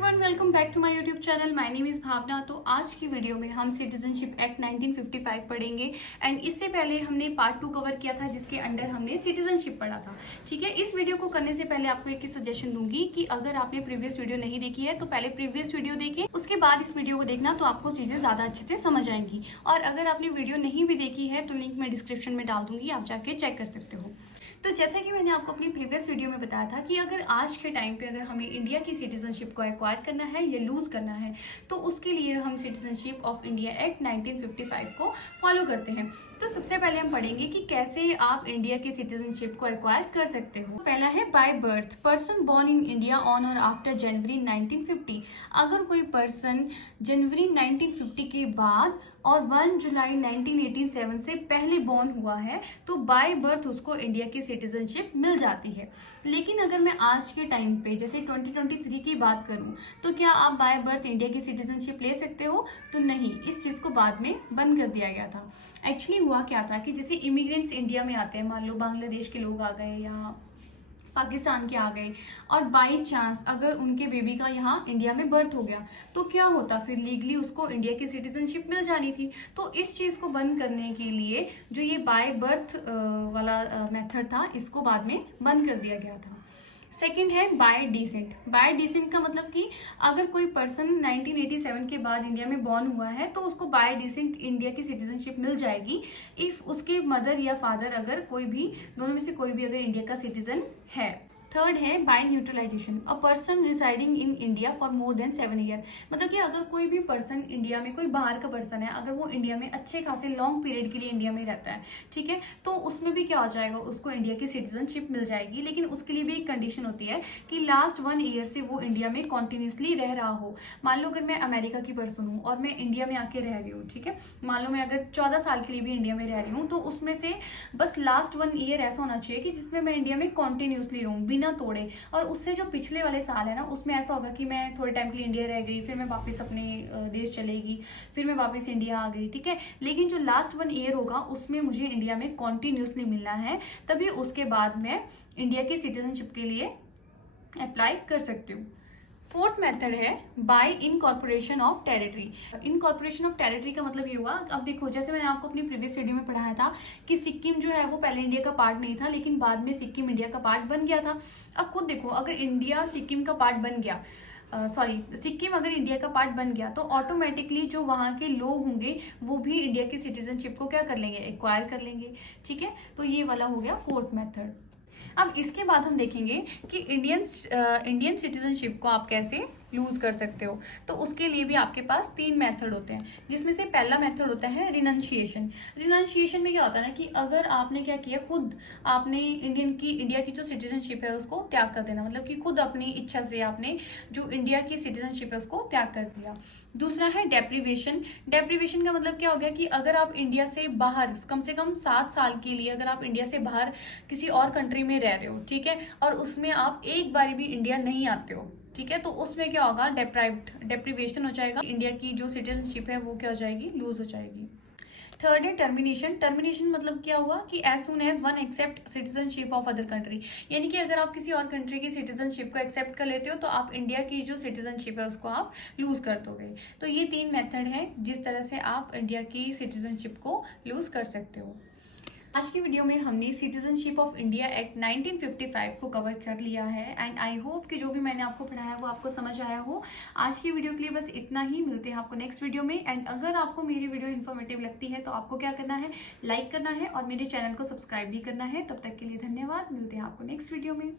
Everyone, welcome back to my YouTube channel. My name is Bhavna. तो आज की video में हम सिटीजनशिप एक्ट 1955 पढ़ेंगे एंड इससे पहले हमने पार्ट 2 कवर किया था जिसके अंडर हमने सिटीजनशिप पढ़ा था। ठीक है, इस वीडियो को करने से पहले आपको एक सजेशन दूंगी कि अगर आपने प्रीवियस वीडियो नहीं देखी है तो पहले प्रीवियस वीडियो देखिए, उसके बाद इस वीडियो को देखना तो आपको चीज़ें ज़्यादा अच्छे से समझ आएंगी। और अगर आपने वीडियो नहीं भी देखी है तो लिंक मैं डिस्क्रिप्शन में डाल दूंगी, आप जाके चेक कर सकते हो। तो जैसा कि मैंने आपको अपनी प्रीवियस वीडियो में बताया था कि अगर आज के टाइम पे अगर हमें इंडिया की सिटीजनशिप को एक्वायर करना है या लूज करना है तो उसके लिए हम सिटीजनशिप ऑफ इंडिया एक्ट 1955 को फॉलो करते हैं। तो सबसे पहले हम पढ़ेंगे कि कैसे आप इंडिया की सिटीजनशिप को एक्वायर कर सकते हो। पहला है by birth, person born in India on और आफ्टर जनवरी 1950। अगर कोई पर्सन जनवरी 1950 के बाद और 1 जुलाई 1987 से पहले बॉर्न हुआ है तो बाय बर्थ उसको इंडिया की सिटीजनशिप मिल जाती है। लेकिन अगर मैं आज के टाइम पे जैसे 2023 की बात करूं तो क्या आप बाय बर्थ इंडिया की सिटीजनशिप ले सकते हो? तो नहीं, इस चीज़ को बाद में बंद कर दिया गया था। एक्चुअली हुआ क्या था कि जैसे इमिग्रेंट्स इंडिया में आते हैं, मान लो बांग्लादेश के लोग आ गए या पाकिस्तान के आ गए और बाई चांस अगर उनके बेबी का यहाँ इंडिया में बर्थ हो गया तो क्या होता, फिर लीगली उसको इंडिया की सिटीजनशिप मिल जानी थी। तो इस चीज़ को बंद करने के लिए जो ये बाय बर्थ वाला मेथड था इसको बाद में बंद कर दिया गया था। सेकंड है बाय डिसेंट। बाय डिसेंट का मतलब कि अगर कोई पर्सन 1987 के बाद इंडिया में बॉर्न हुआ है तो उसको बाय डिसेंट इंडिया की सिटीजनशिप मिल जाएगी इफ उसके मदर या फादर अगर कोई भी दोनों में से कोई भी अगर इंडिया का सिटीजन है। थर्ड है by neutralization, a person residing in India for more than 7 year. मतलब कि अगर कोई भी पर्सन इंडिया में, कोई बाहर का पर्सन है, अगर वो इंडिया में अच्छे खासे लॉन्ग पीरियड के लिए इंडिया में रहता है, ठीक है, तो उसमें भी क्या हो जाएगा, उसको इंडिया की सिटीजनशिप मिल जाएगी। लेकिन उसके लिए भी एक कंडीशन होती है कि लास्ट 1 ईयर से वो इंडिया में कॉन्टिन्यूसली रह रहा हो। मान लो अगर मैं अमेरिका की पर्सन हूँ और मैं इंडिया में आके रह रही हूँ, ठीक है, मान लो मैं अगर 14 साल के लिए भी इंडिया में रह रही हूँ तो उसमें से बस लास्ट 1 ईयर ऐसा होना चाहिए कि जिसमें मैं इंडिया में कॉन्टिन्यूसली रहूँ बिना तोड़े। और उससे जो पिछले वाले साल है ना उसमें ऐसा होगा कि मैं थोड़े टाइम के लिए इंडिया रह गई, फिर मैं वापस अपने देश चलेगी, फिर मैं वापस इंडिया आ गई, ठीक है। लेकिन जो लास्ट 1 ईयर होगा उसमें मुझे इंडिया में कॉन्टिन्यूसली मिलना है, तभी उसके बाद मैं इंडिया की सिटीजनशिप के लिए अप्लाई कर सकती हूँ। फोर्थ मेथड है bye incorporation of territory. Incorporation of territory का मतलब ये हुआ, अब देखो जैसे मैंने आपको अपनी प्रीवियस वीडियो में पढ़ाया था कि सिक्किम जो है वो पहले इंडिया का पार्ट नहीं था लेकिन बाद में सिक्किम इंडिया का पार्ट बन गया था। अब खुद देखो, अगर इंडिया सिक्किम का पार्ट बन गया, सिक्किम अगर इंडिया का पार्ट बन गया तो ऑटोमेटिकली जो वहाँ के लोग होंगे वो भी इंडिया की सिटीजनशिप को क्या कर लेंगे, एक्वायर कर लेंगे, ठीक है। तो ये वाला हो गया फोर्थ मेथड। अब इसके बाद हम देखेंगे कि इंडियन सिटीजनशिप को आप कैसे लूज कर सकते हो। तो उसके लिए भी आपके पास 3 मेथड होते हैं, जिसमें से पहला मेथड होता है रिनंशिएशन। रिनंशिएशन में क्या होता है ना कि अगर आपने क्या किया, खुद आपने इंडिया की जो सिटीजनशिप है उसको त्याग कर देना, मतलब कि खुद अपनी इच्छा से आपने जो इंडिया की सिटीजनशिप है उसको त्याग कर दिया। दूसरा है डेप्रीवेशन। डेप्रीवेशन का मतलब क्या हो गया कि अगर आप इंडिया से बाहर कम से कम 7 साल के लिए अगर आप इंडिया से बाहर किसी और कंट्री में रह रहे हो, ठीक है, और उसमें आप एक बार भी इंडिया नहीं आते हो, ठीक है, तो उसमें क्या होगा, डेप्रीवेशन हो जाएगा, इंडिया की जो सिटीजनशिप है वो क्या हो जाएगी, लूज हो जाएगी। थर्ड है टर्मिनेशन। टर्मिनेशन मतलब क्या हुआ कि as soon as one accept citizenship of other country, यानी कि अगर आप किसी और कंट्री की सिटीजनशिप को एक्सेप्ट कर लेते हो तो आप इंडिया की जो सिटीजनशिप है उसको आप लूज कर दोगे। तो ये 3 मेथड है जिस तरह से आप इंडिया की सिटीजनशिप को लूज कर सकते हो। आज की वीडियो में हमने सिटीजनशिप ऑफ इंडिया एक्ट 1955 को कवर कर लिया है एंड आई होप कि जो भी मैंने आपको पढ़ाया वो आपको समझ आया हो। आज की वीडियो के लिए बस इतना ही, मिलते हैं आपको नेक्स्ट वीडियो में। एंड अगर आपको मेरी वीडियो इन्फॉर्मेटिव लगती है तो आपको क्या करना है, लाइक करना है और मेरे चैनल को सब्सक्राइब भी करना है। तब तक के लिए धन्यवाद, मिलते हैं आपको नेक्स्ट वीडियो में।